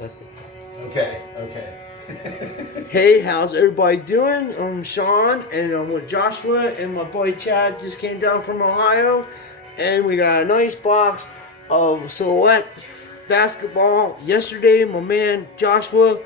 That's good. Okay. Hey, how's everybody doing? I'm Sean, and I'm with Joshua, and my buddy Chad just came down from Ohio, and we got a nice box of Select basketball. Yesterday, my man Joshua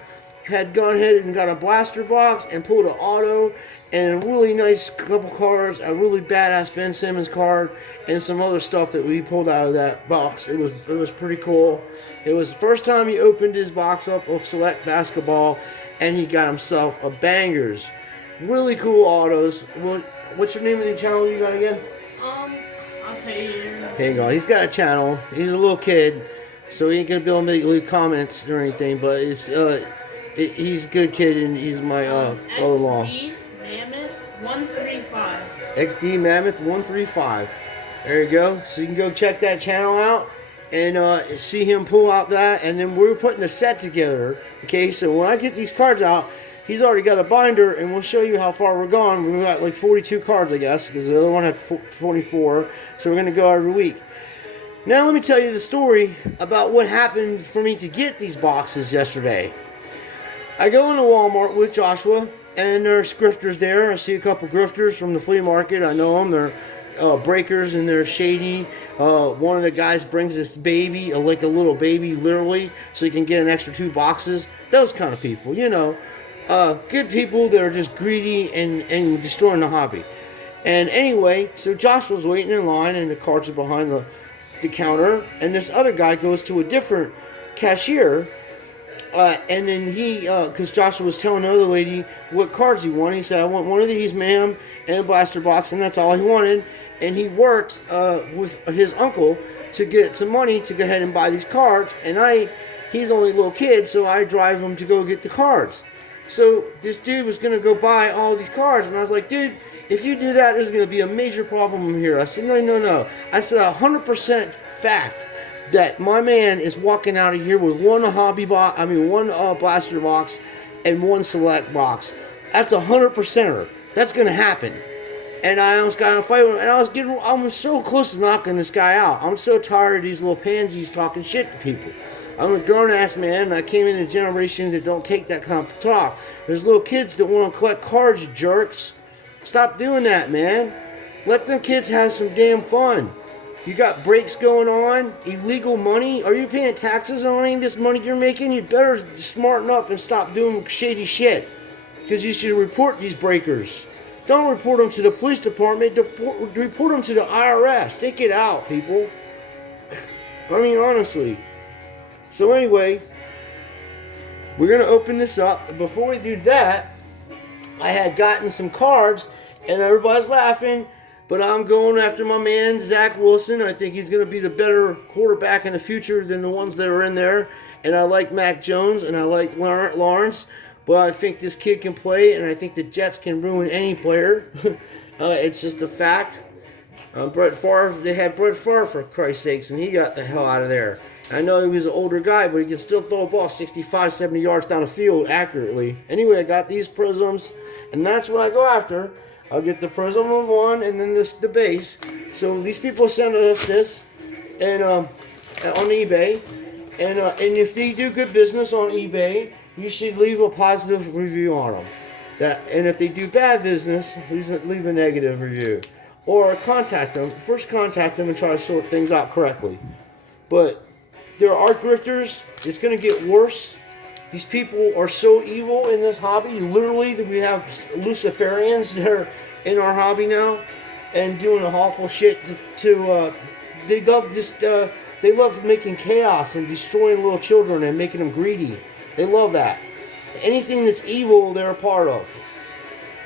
had gone ahead and got a blaster box and pulled an auto and a really nice couple cards, a really badass Ben Simmons card, and some other stuff that we pulled out of that box. It was pretty cool. It was the first time he opened his box up of Select basketball, and he got himself a bangers. Really cool autos. What's your name of the channel you got again? I'll tell you. Hang on, he's got a channel. He's a little kid, so he ain't gonna be able to leave comments or anything. But he's a good kid, and he's my brother-in-law. XD Mammoth 135. XD Mammoth 135. There you go. So you can go check that channel out and see him pull out that. And then we're putting a set together. Okay, so when I get these cards out, he's already got a binder, and we'll show you how far we're gone. We've got like 42 cards, I guess, because the other one had 24. So we're going to go every week. Now let me tell you the story about what happened for me to get these boxes yesterday. I go into Walmart with Joshua, and there's grifters there. I see a couple grifters from the flea market. I know them. They're breakers, and they're shady. One of the guys brings this baby, like a little baby, literally, so he can get an extra 2 boxes. Those kind of people, you know. Good people that are just greedy and destroying the hobby. And anyway, so Joshua's waiting in line, and the cards are behind the counter, and this other guy goes to a different cashier. And then because Joshua was telling the other lady what cards he wanted. He said, I want one of these, ma'am, and a blaster box, and that's all he wanted. And he worked with his uncle to get some money to go ahead and buy these cards. And he's only a little kid, so I drive him to go get the cards. So this dude was going to go buy all these cards, and I was like, dude, if you do that, there's going to be a major problem here. I said, no. I said, 100% fact that my man is walking out of here with one blaster box and one Select box. That's 100%er. That's gonna happen. And I almost got in a fight with him, and I was so close to knocking this guy out. I'm so tired of these little pansies talking shit to people. I'm a grown-ass man, and I came in a generation that don't take that kind of talk. There's little kids that want to collect cards, you jerks. Stop doing that, man. Let them kids have some damn fun. You got breaks going on, illegal money. Are you paying taxes on any of this money you're making? You better smarten up and stop doing shady shit. Because you should report these breakers. Don't report them to the police department. Report them to the IRS. Take it out, people. I mean, honestly. So anyway, we're going to open this up. Before we do that, I had gotten some cards, and everybody's laughing. But I'm going after my man, Zach Wilson. I think he's going to be the better quarterback in the future than the ones that are in there. And I like Mac Jones, and I like Lawrence. But I think this kid can play, and I think the Jets can ruin any player. It's just a fact. Brett Favre, they had Brett Favre, for Christ's sakes, and he got the hell out of there. I know he was an older guy, but he can still throw a ball 65, 70 yards down the field accurately. Anyway, I got these prisms, and that's what I go after. I'll get the prism of one, and then the base. So these people send us this, and on eBay, and if they do good business on eBay, you should leave a positive review on them. And if they do bad business, leave a negative review, or contact them. First, contact them and try to sort things out correctly. But there are grifters. It's going to get worse. These people are so evil in this hobby. Literally, we have Luciferians that are in our hobby now and doing awful shit they love making chaos and destroying little children and making them greedy. They love that. Anything that's evil, they're a part of.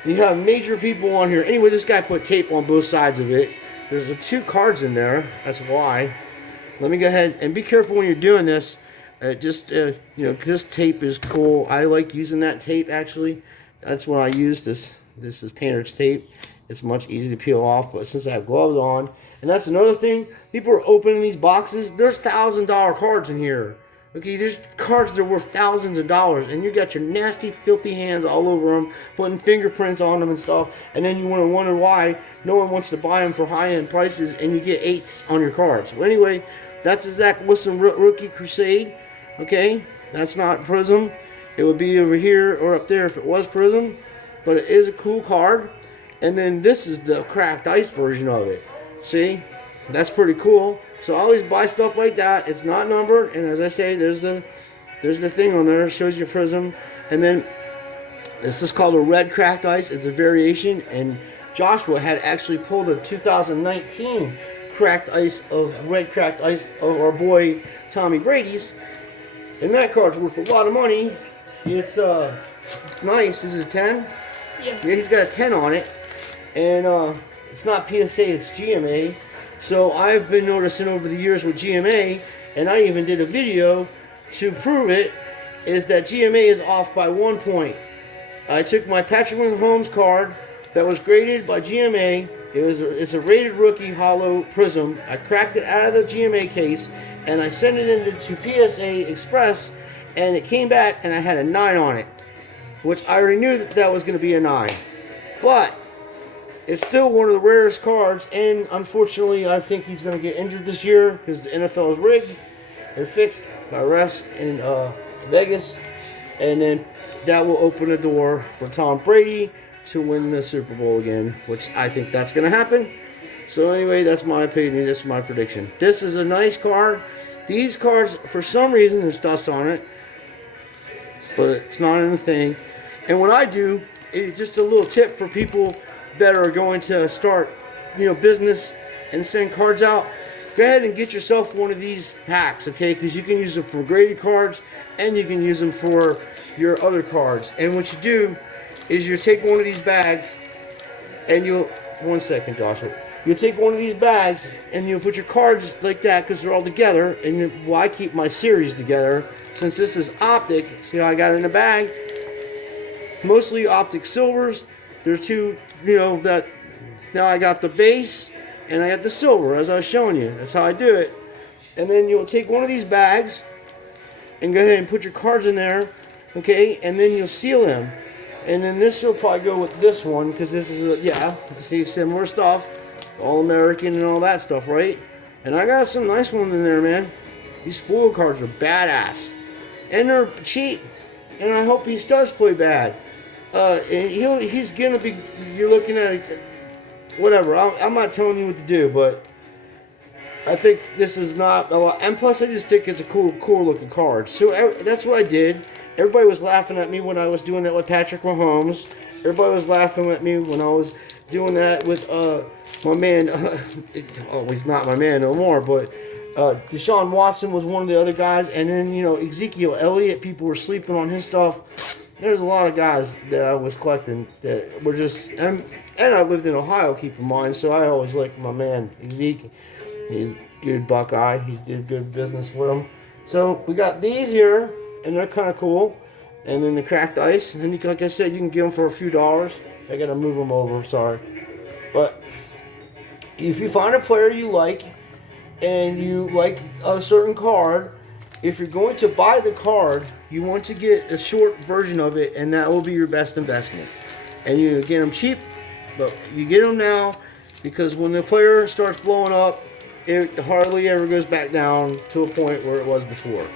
You have major people on here. Anyway, this guy put tape on both sides of it. There's 2 cards in there. That's why. Let me go ahead and be careful when you're doing this. This tape is cool. I like using that tape, actually. That's what I use. This is painter's tape. It's much easier to peel off, but since I have gloves on, and that's another thing, people are opening these boxes. There's $1,000 cards in here. Okay, there's cards that are worth thousands of dollars, and you got your nasty, filthy hands all over them, putting fingerprints on them and stuff, and then you want to wonder why no one wants to buy them for high-end prices, and you get 8s on your cards. Well, anyway, that's the Zach Wilson Rookie Crusade. Okay, That's not Prism. It would be over here or up there if it was Prism. But it is a cool card. And then this is the cracked ice version of it. See? That's pretty cool. So I always buy stuff like that. It's not numbered. And as I say, there's the thing on there. It shows you Prism. And then this is called a red cracked ice. It's a variation. And Joshua had actually pulled a 2019 cracked ice of red cracked ice of our boy Tommy Brady's. And that card's worth a lot of money. It's nice. This is a 10. Yeah. Yeah, he's got a 10 on it. And it's not PSA, it's GMA. So I've been noticing over the years with GMA, and I even did a video to prove it, is that GMA is off by 1 point. I took my Patrick Mahomes card that was graded by GMA. It's a rated rookie hollow Prism. I cracked it out of the GMA case, and I sent it into PSA Express, and it came back, and I had a 9 on it, which I already knew that was going to be a 9. But it's still one of the rarest cards, and unfortunately, I think he's going to get injured this year because the NFL is rigged. They're fixed by refs in Vegas, and then that will open the door for Tom Brady to win the Super Bowl again, which I think that's going to happen. So anyway, that's my opinion. That's my prediction. This is a nice card. These cards, for some reason, there's dust on it, but it's not in the thing. And what I do is just a little tip for people that are going to start, business and send cards out. Go ahead and get yourself one of these packs, okay? Because you can use them for graded cards and you can use them for your other cards. And what you do is you take one of these bags and you'll, 1 second, Joshua. You'll take one of these bags and you'll put your cards like that because they're all together. And I keep my series together. Since this is optic, see how I got it in the bag? Mostly optic silvers. There's two, that now I got the base and I got the silver as I was showing you. That's how I do it. And then you'll take one of these bags and go ahead and put your cards in there, okay? And then you'll seal them. And then this will probably go with this one because this is see similar stuff, all American and all that stuff, right? And I got some nice ones in there, man. These foil cards are badass, and they're cheap. And I hope he does play bad. And he's gonna be. You're looking at it, whatever. I'm not telling you what to do, but I think this is not a lot. And plus, I just think it's a cool looking card. So that's what I did. Everybody was laughing at me when I was doing that with Patrick Mahomes. Everybody was laughing at me when I was doing that with my man. Oh, he's not my man no more, but Deshaun Watson was one of the other guys. And then, Ezekiel Elliott, people were sleeping on his stuff. There's a lot of guys that I was collecting that were just, and I lived in Ohio, keep in mind, so I always liked my man, Ezekiel. He's a good Buckeye. He did good business with him. So we got these here, and they're kind of cool. And then the cracked ice, and then, like I said, you can get them for a few dollars. I got to move them over, sorry. But if you find a player you like, and you like a certain card, if you're going to buy the card, you want to get a short version of it, and that will be your best investment. And you get them cheap, but you get them now because when the player starts blowing up, it hardly ever goes back down to a point where it was before,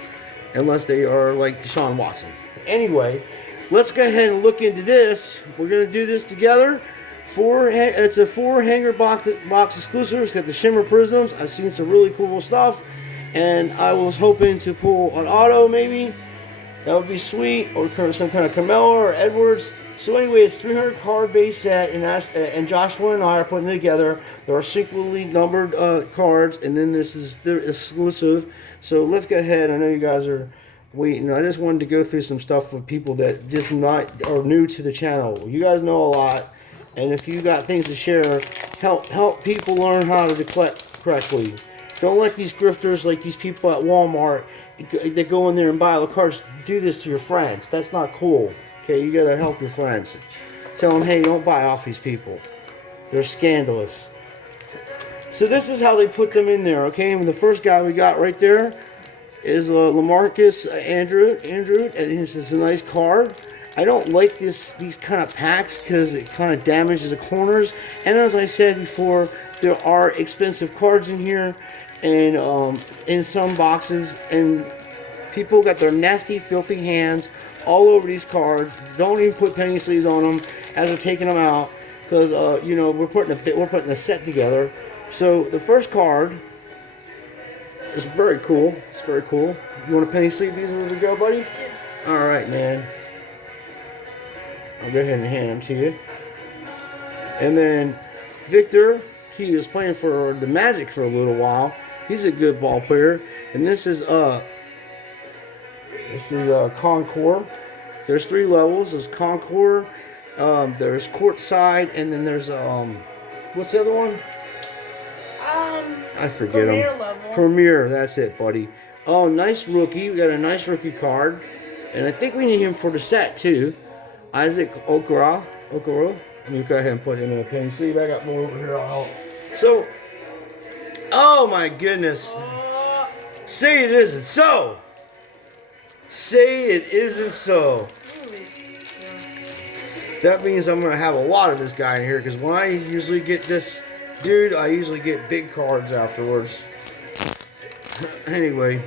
unless they are like Deshaun Watson. Anyway, let's go ahead and look into this. We're going to do this together. It's a 4 hanger box exclusive. It's got the shimmer prisms. I've seen some really cool stuff. And I was hoping to pull an auto maybe. That would be sweet. Or some kind of Carmelo or Edwards. So anyway, it's 300 card base set. And Joshua and I are putting it together. There are sequentially numbered cards. And then this is the exclusive. So let's go ahead. I know you guys are waiting. I just wanted to go through some stuff with people that just are new to the channel. You guys know a lot. And if you got things to share, help people learn how to collect correctly. Don't let these grifters, like these people at Walmart, that go in there and buy all the cards, do this to your friends. That's not cool. Okay, you gotta help your friends. Tell them, hey, don't buy off these people. They're scandalous. So this is how they put them in there. Okay, and the first guy we got right there is LaMarcus Andrew, and this is a nice card. I don't like these kind of packs because it kind of damages the corners. And as I said before, there are expensive cards in here, and in some boxes, and People got their nasty, filthy hands all over these cards. Don't even put penny sleeves on them as they're taking them out, because you know, we're putting a set together. So the first card is very cool. It's very cool. You want to penny sleeve these as we go, buddy? Yeah. All right, man. I'll go ahead and hand them to you. And then Victor, he was playing for the Magic for a little while. He's a good ball player. And this is Concord. There's 3 levels. There's Concord, there's Courtside, and then there's what's the other one? I forget Premier them. level. Premier, that's it, buddy. Oh, nice rookie. We got a nice rookie card. And I think we need him for the set, too. Isaac Okoro. Let me go ahead and put him in a penny sleeve. I got more over here. I'll help. So, oh my goodness. Say it isn't so. Say it isn't so. That means I'm going to have a lot of this guy in here, because when I usually get this dude, I usually get big cards afterwards. Anyway,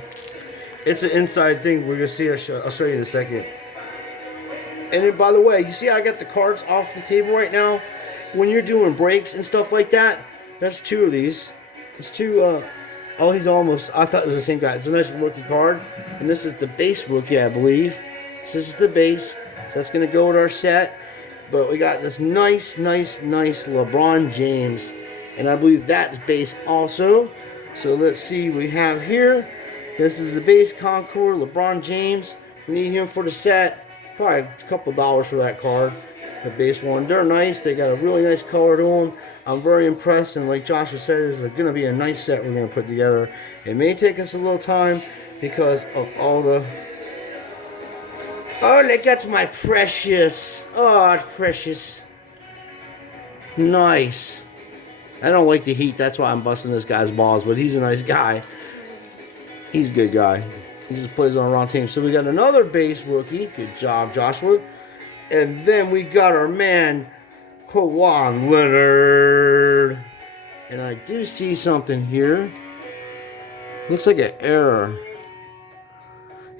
it's an inside thing. We're going to see. I'll show you in a second. And then, by the way, you see I got the cards off the table right now? When you're doing breaks and stuff like that, that's 2 of these. It's 2, oh, he's almost, I thought it was the same guy. It's a nice rookie card. And this is the base rookie, I believe. This is the base. So that's going to go with our set. But we got this nice Lebron James. And I believe that's base also. So let's see what we have here. This is the base Concord, LeBron James. We need him for the set. Probably a couple dollars for that card. The base one. They're nice. They got a really nice color to them. I'm very impressed. And like Joshua said, it's going to be a nice set we're going to put together. It may take us a little time because of all the... Oh, look at my precious. Oh, precious. Nice. I don't like the heat. That's why I'm busting this guy's balls. But he's a nice guy. He's a good guy. He just plays on the wrong team. So we got another base rookie. Good job, Joshua. And then we got our man, Quan Leonard. And I do see something here. Looks like an error.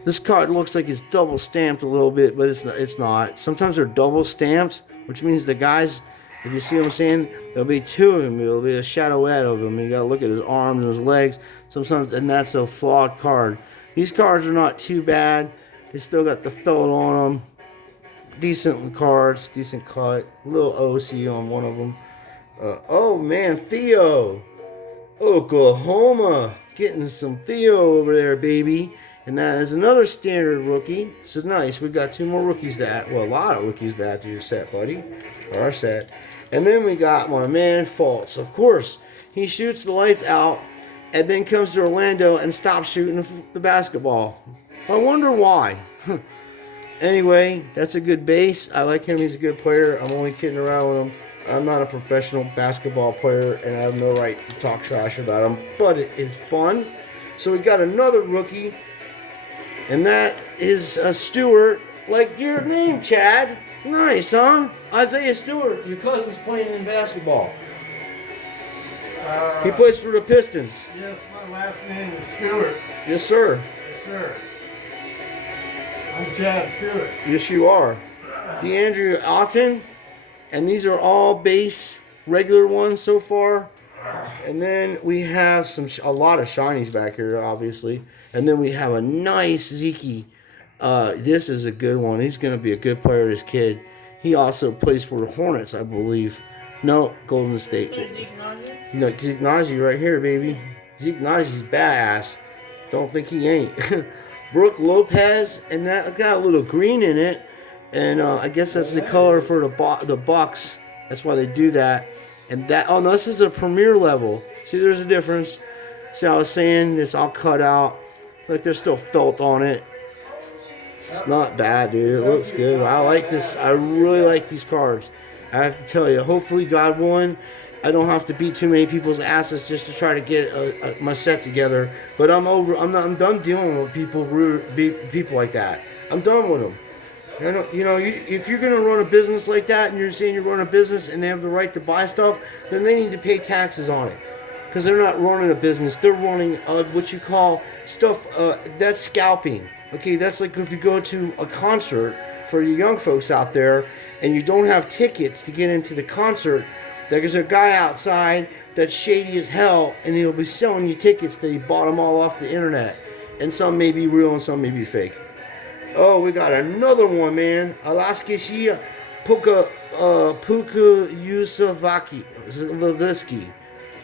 This card looks like it's double stamped a little bit, but it's not. Sometimes they're double stamped, which means the guys, if you see what I'm saying, there'll be 2 of them. There'll be a shadowette of them. You got to look at his arms and his legs. Sometimes, and that's a flawed card. These cards are not too bad. They still got the felt on them. Decent cards, decent cut. A little OC on one of them. Oh man, Theo. Oklahoma. Getting some Theo over there, baby. And that is another standard rookie. So nice. We got 2 more rookies to add. Well, a lot of rookies to add to your set, buddy. Or our set. And then we got my man, Fultz. Of course, he shoots the lights out and then comes to Orlando and stops shooting the basketball. I wonder why. Anyway, that's a good base. I like him. He's a good player. I'm only kidding around with him. I'm not a professional basketball player, and I have no right to talk trash about him. But it is fun. So we got another rookie, and that is Stewart. Like your name, Chad. Nice, huh? Isaiah Stewart. Your cousin's playing in basketball. He plays for the Pistons. Yes, my last name is Stewart. Yes, sir. Yes, sir. I'm Chad Stewart. Yes, you are. DeAndre Otten. And these are all base, regular ones so far. And then we have a lot of shinies back here, obviously. And then we have a nice Zeke. This is a good one. He's going to be a good player, this kid. He also plays for the Hornets, I believe. No, Golden State. Zeke Naji? No, Zeke Naji right here, baby. Zeke Naji's badass. Don't think he ain't. Brooke Lopez, and that got a little green in it. And I guess that's the color for the Bucks. That's why they do that. And that, oh no, this is a premier level. See, there's a difference. See, I was saying this all cut out. Like there's still felt on it. It's not bad, dude. It looks good. I like this. I really like these cards. I have to tell you. Hopefully, God willing, I don't have to beat too many people's asses just to try to get my set together. But I'm done dealing with people like that. I'm done with them. If you're gonna run a business like that, and you're saying you run a business and they have the right to buy stuff, then they need to pay taxes on it. because they're not running a business. They're running what you call stuff, that's scalping. Okay, that's like if you go to a concert for you young folks out there and you don't have tickets to get into the concert, there's a guy outside that's shady as hell, and he'll be selling you tickets that he bought them all off the internet. And some may be real and some may be fake. Oh, we got another one, man. Alaska Shia Puka Yusufaki.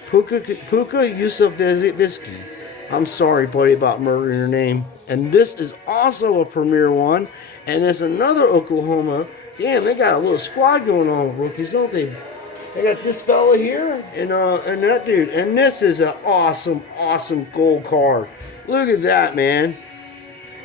Puka Yusufvisky. I'm sorry, buddy, about murdering your name. And this is also a premier one. And there's another Oklahoma. Damn, they got a little squad going on with rookies, don't they? They got this fella here and that dude. And this is an awesome, awesome gold card. Look at that, man.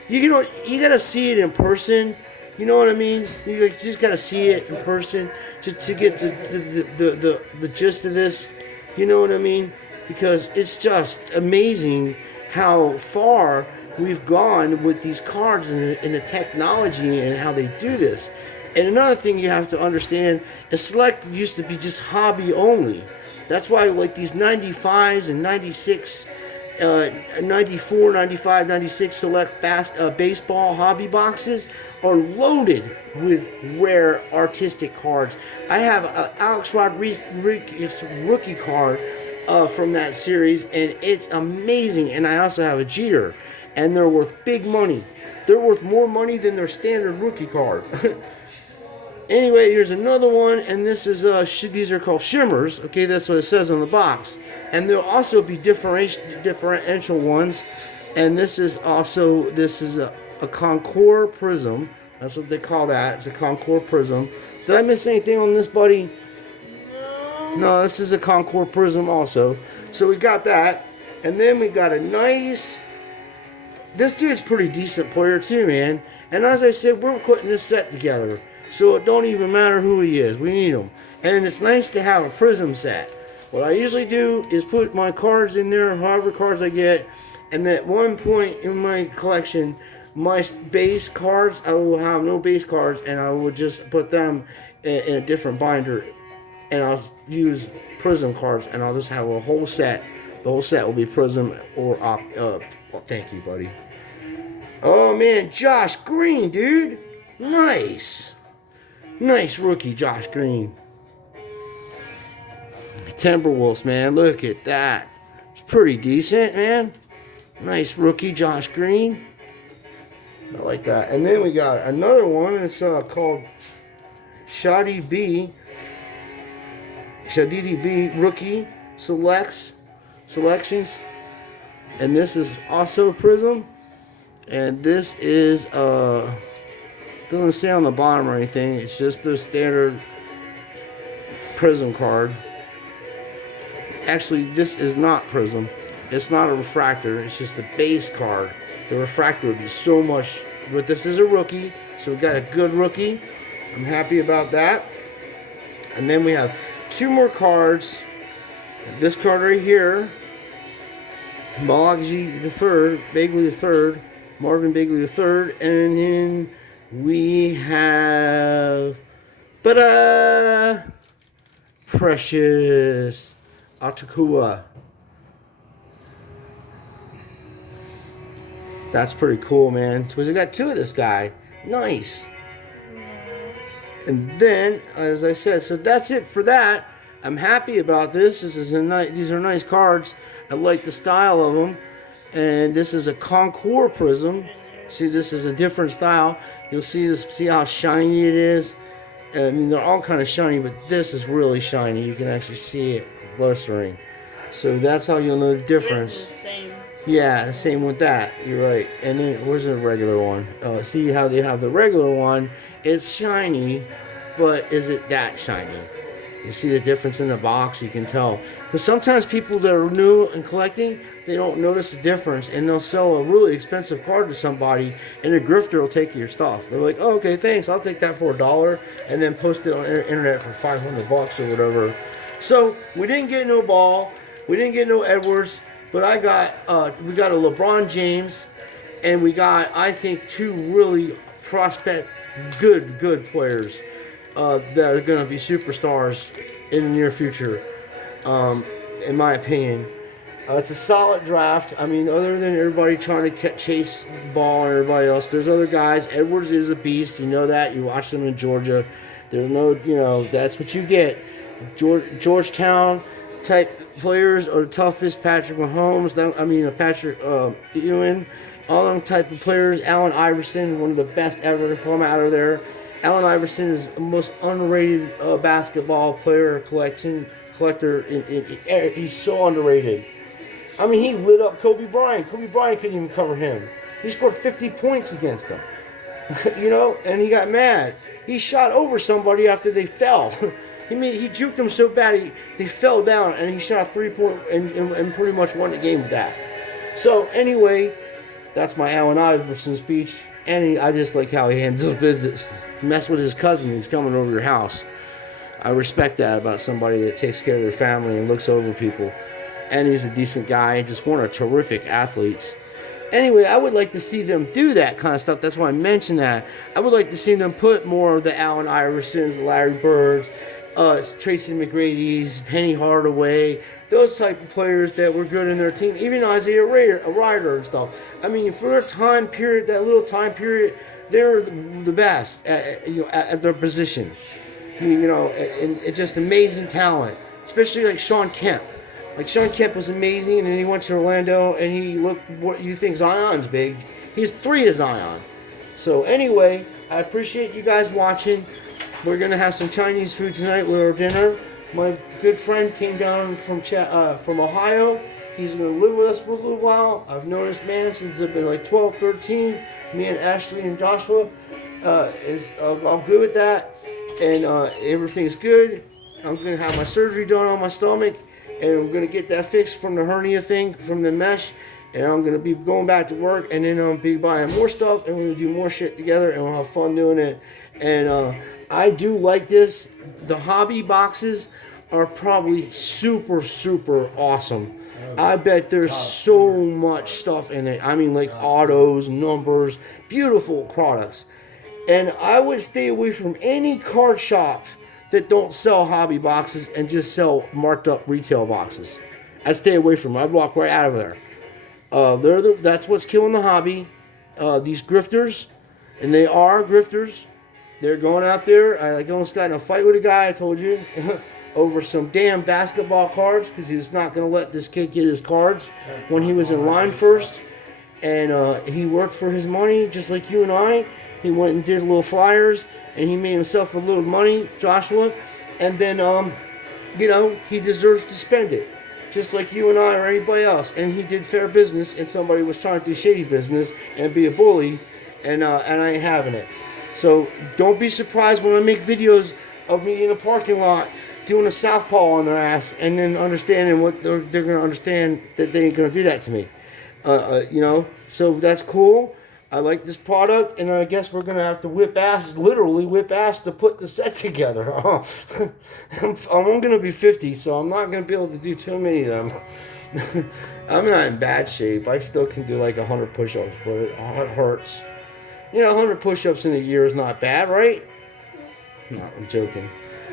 You gotta see it in person. You know what I mean? You just gotta see it in person to get the gist of this. You know what I mean? Because it's just amazing how far we've gone with these cards and the technology and how they do this. And another thing you have to understand is Select used to be just hobby only. That's why like these 95s and 96, 94, 95, 96 Select baseball hobby boxes are loaded with rare artistic cards. I have an Alex Rodriguez rookie card from that series, and it's amazing. And I also have a Jeter, and they're worth big money. They're worth more money than their standard rookie card. Anyway, here's another one, and this is these are called shimmers. Okay, that's what it says on the box, and there'll also be differential ones. And this is a Concord Prism. That's what they call that. It's a Concord Prism. Did I miss anything on this, buddy? No, this is a Concord Prism also. So we got that, and then we got a nice. This dude's pretty decent player too, man. And as I said, we're putting this set together. So it don't even matter who he is. We need him. And it's nice to have a Prism set. What I usually do is put my cards in there, however cards I get. And at one point in my collection, my base cards, I will have no base cards. And I will just put them in a different binder. And I'll use Prism cards. And I'll just have a whole set. The whole set will be Prism or well, thank you, buddy. Oh, man. Josh Green, dude. Nice. Nice rookie, Josh Green. Timberwolves, man. Look at that. It's pretty decent, man. Nice rookie, Josh Green. I like that. And then we got another one. It's called Shadidi B Rookie Selections. And this is also Prism. And this is doesn't say on the bottom or anything. It's just the standard Prism card. Actually, this is not Prism. It's not a refractor. It's just a base card. The refractor would be so much. But this is a rookie, so we got a good rookie. I'm happy about that. And then we have two more cards. This card right here, Malachi the Third, Bagley the Third, Marvin Bagley the Third, and then we have Precious Atakua. That's pretty cool, man. Because we got two of this guy. Nice. And then, as I said, so that's it for that. I'm happy about this. These are nice cards. I like the style of them. And this is a Concord Prism. See, this is a different style. You'll see this. See how shiny it is. I mean, they're all kind of shiny, but this is really shiny. You can actually see it glistering. So that's how you'll know the difference. This is the same. Yeah, same with that. You're right. And then where's the regular one? See how they have the regular one? It's shiny, but is it that shiny? You see the difference in the box, you can tell. Because sometimes people that are new and collecting, they don't notice the difference, and they'll sell a really expensive card to somebody, and a grifter will take your stuff. They're like, oh, okay, thanks, I'll take that for $1, and then post it on the internet for $500 or whatever. So, we didn't get no Ball, we didn't get no Edwards, but we got a LeBron James, and we got, I think, two really prospect good players that are going to be superstars in the near future, in my opinion. It's a solid draft. I mean, other than everybody trying to chase the ball and everybody else, there's other guys. Edwards is a beast. You know that. You watch them in Georgia. There's no, that's what you get. Georgetown type players are the toughest. Patrick Mahomes, Patrick Ewan, all them type of players. Allen Iverson, one of the best ever to come out of there. Allen Iverson is the most underrated basketball player collector. He's so underrated. I mean, he lit up Kobe Bryant. Kobe Bryant couldn't even cover him. He scored 50 points against him. And he got mad. He shot over somebody after they fell. He juked them so bad they fell down, and he shot a 3-point and pretty much won the game with that. So anyway, that's my Allen Iverson speech. And I just like how he handles business. Mess with his cousin, he's coming over your house. I respect that about somebody that takes care of their family and looks over people. And he's a decent guy, just one of terrific athletes. Anyway, I would like to see them do that kind of stuff. That's why I mentioned that. I would like to see them put more of the Allen Iversons, Larry Birds, Tracy McGrady's, Penny Hardaway, those type of players that were good in their team. Even Isaiah Ryder and stuff. I mean, for their time period, that little time period, they're the best at their position. And just amazing talent, especially like Sean Kemp. Like Sean Kemp was amazing, and then he went to Orlando, and he looked what you think Zion's big. He's 3 of Zion. So anyway, I appreciate you guys watching. We're gonna have some Chinese food tonight with our dinner. My good friend came down from Ohio. He's gonna live with us for a little while. I've known this man since I've been like 12, 13. Me and Ashley and Joshua is all good with that, and everything's good. I'm gonna have my surgery done on my stomach. And I'm going to get that fixed from the hernia thing, from the mesh. And I'm going to be going back to work. And then I'll be buying more stuff. And we're going to do more shit together. And we'll have fun doing it. And I do like this. The hobby boxes are probably super, super awesome. I bet there's so much stuff in it. I mean, like autos, numbers, beautiful products. And I would stay away from any card shops that don't sell hobby boxes and just sell marked up retail boxes. I stay away from them. I walk right out of there. That's what's killing the hobby. These grifters, and they are grifters. They're going out there. I almost got in a fight with a guy, I told you, over some damn basketball cards because he's not going to let this kid get his cards when he was in line first. And he worked for his money just like you and I. He went and did little flyers. And he made himself a little money, Joshua. And then, he deserves to spend it. Just like you and I or anybody else. And he did fair business, and somebody was trying to do shady business and be a bully. And I ain't having it. So don't be surprised when I make videos of me in a parking lot doing a southpaw on their ass. And then understanding what they're going to understand that they ain't going to do that to me. So that's cool. I like this product, and I guess we're going to have to literally whip ass to put the set together. I'm going to be 50, so I'm not going to be able to do too many of them. I'm not in bad shape. I still can do like 100 push-ups, but it hurts. 100 push-ups in a year is not bad, right? No, I'm joking.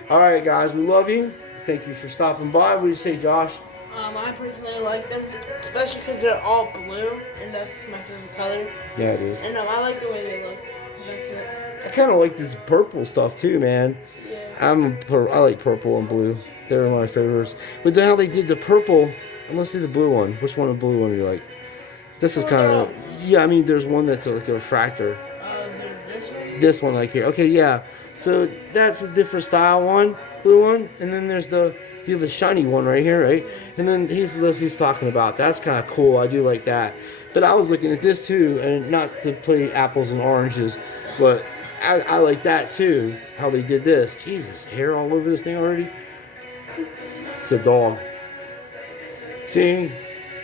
All right, guys, we love you. Thank you for stopping by. What do you say, Josh? I personally like them, especially because they're all blue, and that's my favorite color. Yeah, it is. And I like the way they look. That's it. I kind of like this purple stuff too, man. Yeah. I like purple and blue. They're my favorites. But then how they did the purple, let's see the blue one. Which one of the blue one do you like? This is kind of, there's one that's like a refractor. This one? This one like here. Okay, yeah. So that's a different style one, blue one. And then there's you have a shiny one right here, right? And then he's talking about. That's kind of cool. I do like that. But I was looking at this too, and not to play apples and oranges, but I like that too, how they did this. Jesus, hair all over this thing already. It's a dog. See,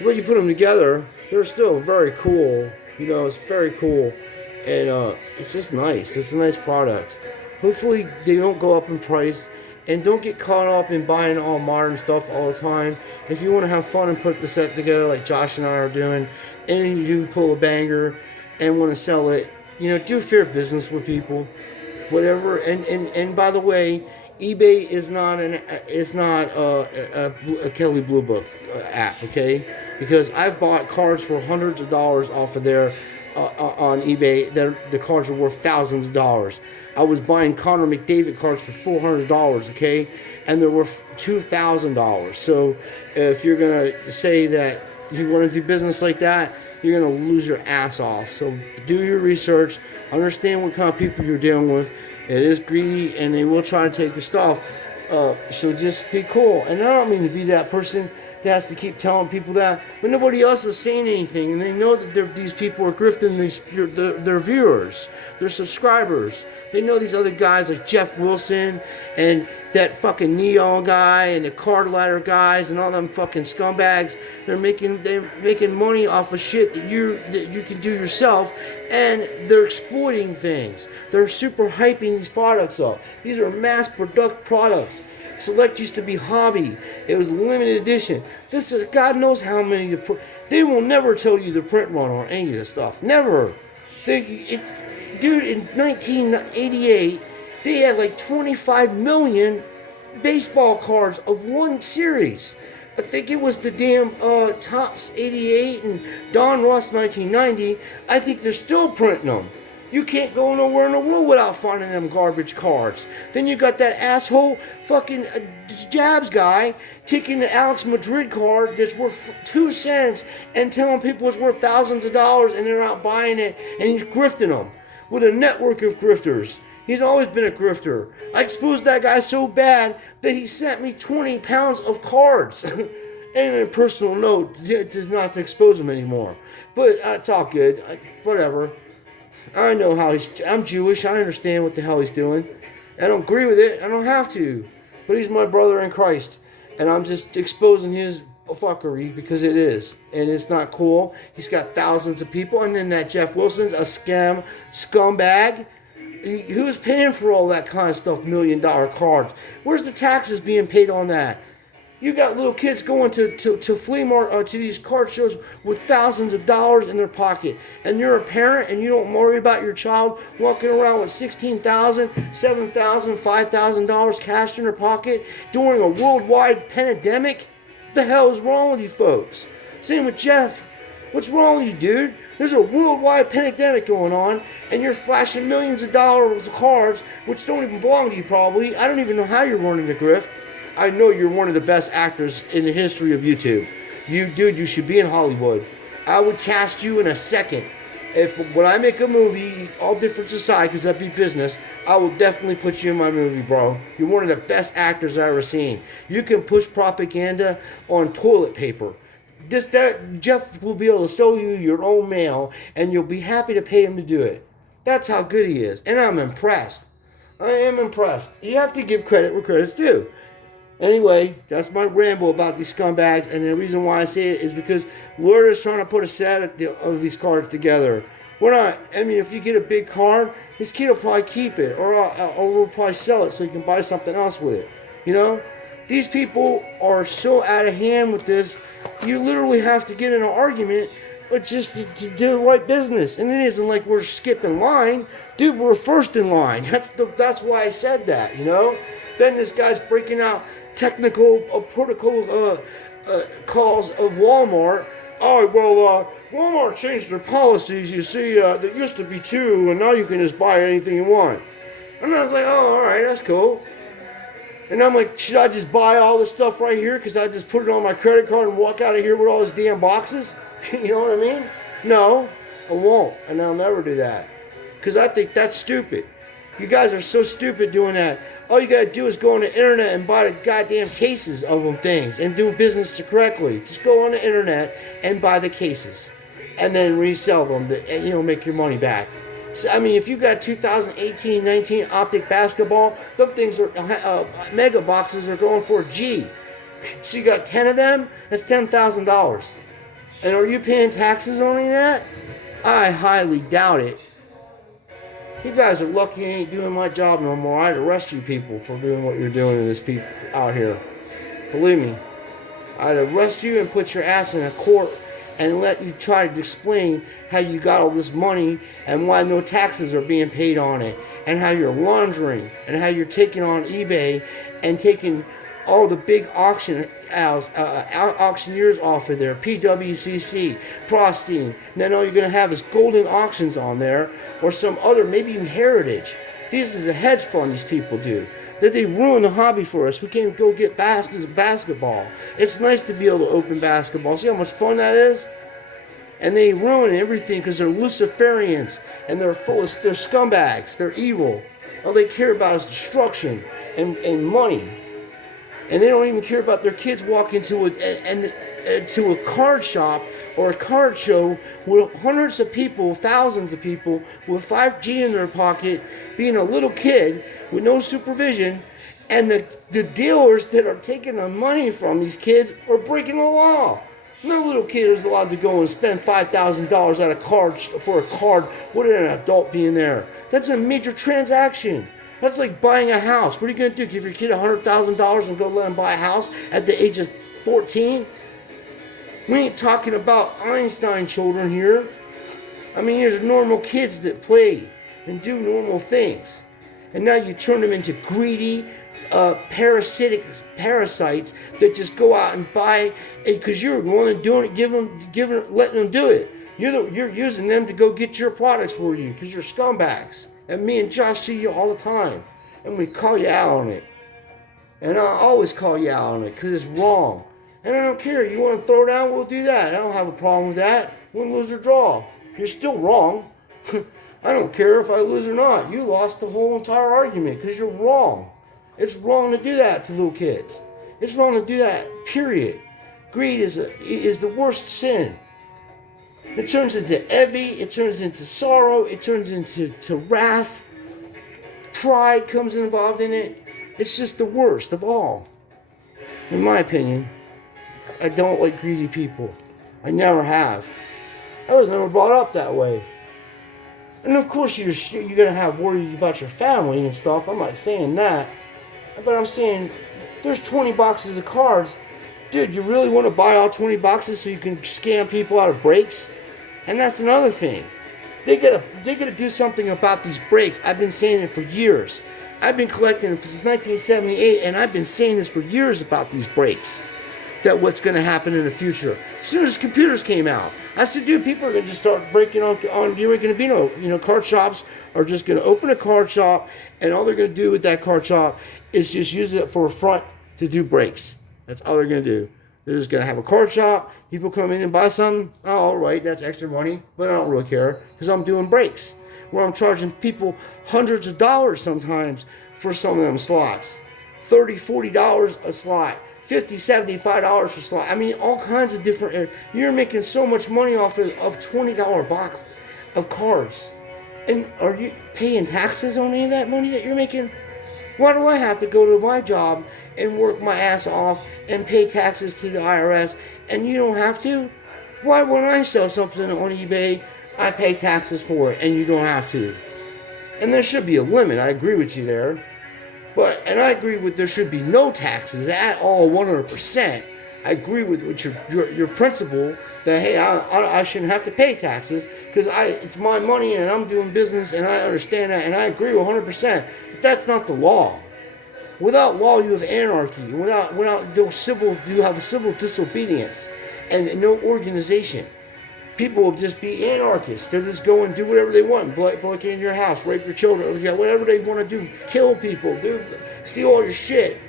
when you put them together, they're still very cool. It's very cool. And it's just nice. It's a nice product. Hopefully they don't go up in price. And don't get caught up in buying all modern stuff all the time. If you want to have fun and put the set together like Josh and I are doing, and you pull a banger and want to sell it, do fair business with people. Whatever. And by the way, eBay is not a Kelly Blue Book app, okay? Because I've bought cards for hundreds of dollars off of there on eBay. The cards are worth thousands of dollars. I was buying Connor McDavid cards for $400, okay? And they're worth $2,000. So if you're gonna say that you want to do business like that, you're gonna lose your ass off. So do your research, understand what kind of people you're dealing with. It is greedy, and they will try to take your stuff. So just be cool. And I don't mean to be that person that has to keep telling people that, but nobody else is saying anything, and they know that these people are grifting their viewers, their subscribers. They know these other guys like Jeff Wilson and that fucking Neo guy and the card ladder guys and all them fucking scumbags. They're making money off of shit that you can do yourself, and they're exploiting things. They're super hyping these products up. These are mass product products. Select used to be hobby. It was limited edition. This is God knows how many. They will never tell you the print run on any of this stuff. Never. Dude, in 1988, they had like 25 million baseball cards of one series. I think it was the damn Topps 88 and Don Ross 1990. I think they're still printing them. You can't go nowhere in the world without finding them garbage cards. Then you got that asshole fucking Jabs guy taking the Alex Madrid card that's worth 2 cents and telling people it's worth thousands of dollars, and they're out buying it, and he's grifting them with a network of grifters. He's always been a grifter. I exposed that guy so bad that he sent me 20 pounds of cards. And in a personal note, not to expose him anymore. But it's all good. Whatever. I know how I'm Jewish. I understand what the hell he's doing. I don't agree with it. I don't have to. But he's my brother in Christ. And I'm just exposing his fuckery because it is. And it's not cool. He's got thousands of people. And then that Jeff Wilson's a scumbag. Who's paying for all that kind of stuff, $1 million cards? Where's the taxes being paid on that? You got little kids going to flea market, to these card shows with thousands of dollars in their pocket. And you're a parent and you don't worry about your child walking around with $16,000, $7,000, $5,000 cash in their pocket during a worldwide pandemic? What the hell is wrong with you folks? Same with Jeff. What's wrong with you, dude? There's a worldwide pandemic going on, and you're flashing millions of dollars of cards, which don't even belong to you probably. I don't even know how you're running the grift. I know you're one of the best actors in the history of YouTube. You should be in Hollywood. I would cast you in a second. When I make a movie, all difference aside, because that'd be business, I will definitely put you in my movie, bro. You're one of the best actors I've ever seen. You can push propaganda on toilet paper. Jeff will be able to sell you your own mail, and you'll be happy to pay him to do it. That's how good he is, and I'm impressed. I am impressed. You have to give credit where credit's due. Anyway, that's my ramble about these scumbags, and the reason why I say it is because Lord is trying to put a set of these cards together. We're not. I mean, if you get a big card, this kid will probably keep it, or we'll probably sell it so you can buy something else with it. You know, these people are so out of hand with this. You literally have to get in an argument, but just to do the right business. And it isn't like we're skipping line, dude. We're first in line. That's why I said that. You know. Then this guy's breaking out technical protocol calls of Walmart. Oh, well, Walmart changed their policies. You see, there used to be 2, and now you can just buy anything you want. And I was like, oh, all right, that's cool. And I'm like, should I just buy all this stuff right here because I just put it on my credit card and walk out of here with all these damn boxes? You know what I mean? No, I won't, and I'll never do that because I think that's stupid. You guys are so stupid doing that. All you gotta do is go on the internet and buy the goddamn cases of them things and do business correctly. Just go on the internet and buy the cases and then resell them to, make your money back. So, I mean, if you got 2018-19 Optic basketball, them things are, mega boxes are going for a G. So you got 10 of them, that's $10,000. And are you paying taxes on any of that? I highly doubt it. You guys are lucky I ain't doing my job no more. I'd arrest you people for doing what you're doing to this people out here. Believe me. I'd arrest you and put your ass in a court and let you try to explain how you got all this money and why no taxes are being paid on it, and how you're laundering, and how you're taking on eBay and taking all the big auctioneers off of there, PWCC, Prostine. And then all you're going to have is golden auctions on there, or some other, maybe even Heritage. This is a hedge fund these people do. That they ruin the hobby for us. We can't go get baskets of basketball. It's nice to be able to open basketball. See how much fun that is? And they ruin everything because they're Luciferians and they're they're scumbags. They're evil. All they care about is destruction and money. And they don't even care about their kids walking to a card shop or a card show with hundreds of people, thousands of people with 5G in their pocket, being a little kid with no supervision, and the dealers that are taking the money from these kids are breaking the law. No little kid is allowed to go and spend $5,000 at a card for a card with an adult being there. That's a major transaction. That's like buying a house. What are you going to do? Give your kid $100,000 and go let him buy a house at the age of 14? We ain't talking about Einstein children here. I mean, there's normal kids that play and do normal things. And now you turn them into greedy, parasites that just go out and buy, because you're the one doing it, letting them do it. You're using them to go get your products for you because you're scumbags. And me and Josh see you all the time, and we call you out on it. And I always call you out on it because it's wrong. And I don't care. You want to throw down? We'll do that. I don't have a problem with that. Win, lose, or draw. You're still wrong. I don't care if I lose or not. You lost the whole entire argument because you're wrong. It's wrong to do that to little kids. It's wrong to do that, period. Greed is the worst sin. It turns into envy, it turns into sorrow, it turns into wrath. Pride comes involved in it. It's just the worst of all. In my opinion, I don't like greedy people. I never have. I was never brought up that way. And of course you're going to have worry about your family and stuff. I'm not saying that. But I'm saying there's 20 boxes of cards. Dude, you really want to buy all 20 boxes so you can scam people out of breaks? And that's another thing. They gotta do something about these breaks. I've been saying it for years. I've been collecting since 1978, and I've been saying this for years about these breaks. That what's going to happen in the future. As soon as computers came out, I said, dude, people are going to just start breaking on. You ain't going to be no, card shops are just going to open a card shop, and all they're going to do with that card shop is just use it for a front to do breaks. That's all they're going to do. They're just going to have a card shop. People come in and buy something. Oh, all right, that's extra money, but I don't really care because I'm doing breaks where I'm charging people hundreds of dollars sometimes for some of them slots. $30, $40 a slot. $50, $75 for slot. I mean, all kinds of different. You're making so much money off of $20 box of cards. And are you paying taxes on any of that money that you're making? Why do I have to go to my job and work my ass off and pay taxes to the IRS and you don't have to? Why when I sell something on eBay, I pay taxes for it and you don't have to? And there should be a limit. I agree with you there. And I agree with there should be no taxes at all, 100%. I agree with your principle that, hey, I shouldn't have to pay taxes because it's my money and I'm doing business and I understand that and I agree 100%. But that's not the law. Without law, you have anarchy. Without no civil, you have a civil disobedience and no organization. People will just be anarchists. They'll just go and do whatever they want. Break into your house, rape your children, whatever they want to do. Kill people, steal all your shit.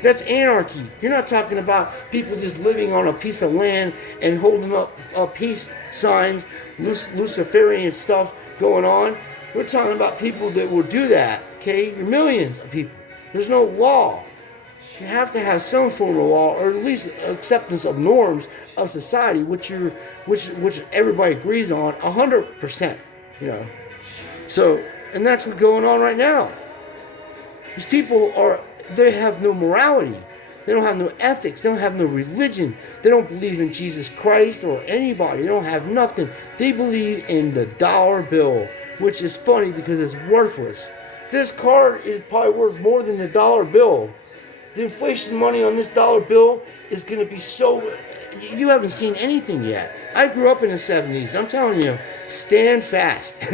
That's anarchy. You're not talking about people just living on a piece of land and holding up peace signs, Luciferian stuff going on. We're talking about people that will do that, okay? You're millions of people. There's no law. You have to have some form of law, or at least acceptance of norms of society, which everybody agrees on 100%. So, and that's what's going on right now. These people they have no morality. They don't have no ethics. They don't have no religion. They don't believe in Jesus Christ or anybody. They don't have nothing. They believe in the dollar bill, which is funny because it's worthless. This card is probably worth more than the dollar bill. The inflation money on this dollar bill is going to be so you haven't seen anything yet. I grew up in the 70s. I'm telling you, stand fast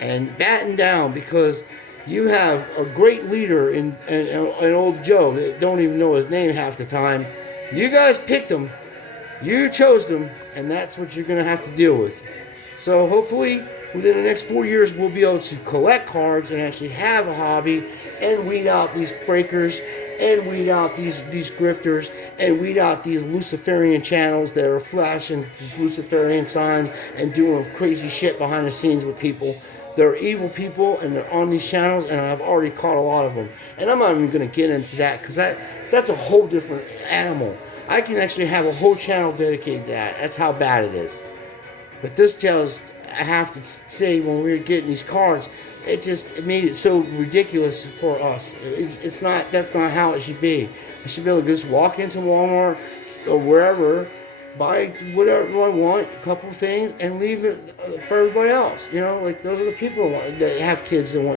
and batten down, because you have a great leader in old Joe that don't even know his name half the time. You guys picked him. You chose them, and that's what you're going to have to deal with. So hopefully, within the next 4 years, we'll be able to collect cards and actually have a hobby and weed out these breakers and weed out these grifters and weed out these Luciferian channels that are flashing Luciferian signs and doing crazy shit behind the scenes with people. They're evil people, and they're on these channels, and I've already caught a lot of them. And I'm not even going to get into that, because that's a whole different animal. I can actually have a whole channel dedicated to that. That's how bad it is. But this tells, I have to say, when we were getting these cards, it made it so ridiculous for us. That's not how it should be. I should be able to just walk into Walmart or wherever, buy whatever I want, a couple things, and leave it for everybody else. Like, those are the people that have kids that want